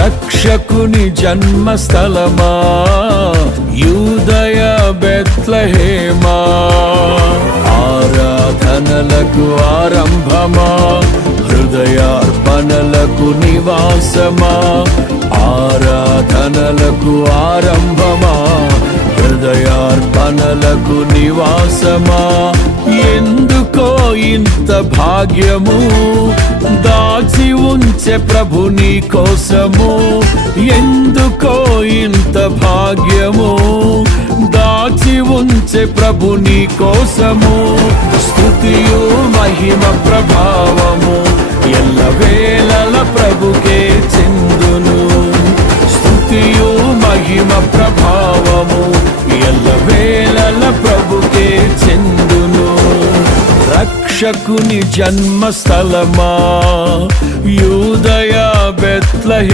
రక్షకుని జన్మస్థలమా, యూదయ బెత్లెహేమా. ఆరాధనలకు ఆరంభమా, హృదయార్పణలకు నివాసమా. ఆరాధనలకు ఆరంభమా, హృదయార్పణలకు నివాసమా. ఎందుకో ఇంత భాగ్యము దాచి ఉంచే ప్రభు నీ కోసము. ఎందుకో ఇంత భాగ్యము దాచి ఉంచే ప్రభు నీ కోసము. స్తుతియు మహిమ ప్రభావము ఎల్లవేళల ప్రభుకే చెందును. స్తుతియు మహిమ ప్రభావము ఎల్లవేళల ప్రభుకే చెందును. రక్షకుని జన్మస్థలమా, యూదయ బెత్లెహేమా.